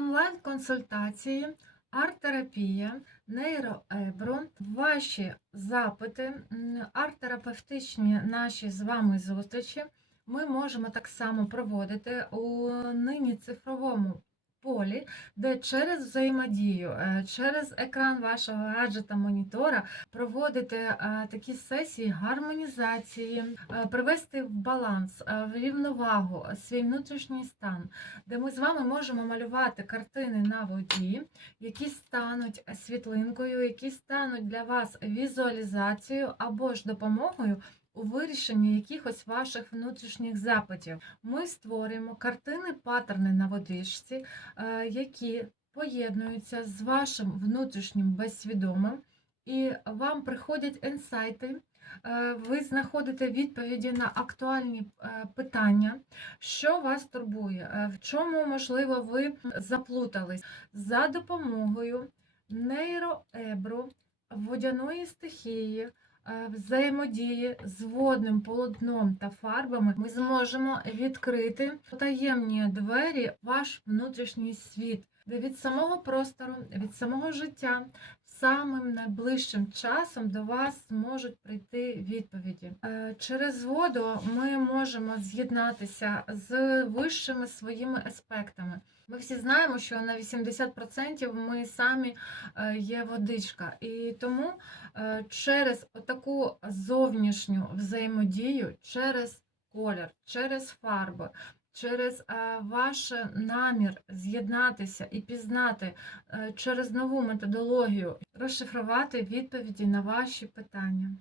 онлайн-консультації, арт-терапія, нейроебро, ваші запити, арт-терапевтичні наші з вами зустрічі ми можемо так само проводити у нині цифровому полі, де через взаємодію, е, через екран вашого гаджета монітора проводити е, такі сесії гармонізації, е, привести в баланс, в рівновагу свій внутрішній стан, де ми з вами можемо малювати картини на воді, які стануть світлинкою, які стануть для вас візуалізацією або ж допомогою. У вирішенні якихось ваших внутрішніх запитів. Ми створюємо картини, паттерни на водичці, е, які поєднуються з вашим внутрішнім безсвідомим, і вам приходять інсайти. е, Ви знаходите відповіді на актуальні е, питання, що вас турбує, в чому, можливо, ви заплутались? За допомогою нейроебру, водяної стихії, взаємодії з водним полотном та фарбами ми зможемо відкрити таємні двері ваш внутрішній світ, де від самого простору, від самого життя самим найближчим часом до вас зможуть прийти відповіді. Е, Через воду ми можемо з'єднатися з вищими своїми аспектами. Ми всі знаємо, що на 80% ми самі е, є водичка, і тому е, через таку зовнішню взаємодію, через колір, через фарби, через е, ваш намір з'єднатися і пізнати е, через нову методологію, розшифрувати відповіді на ваші питання.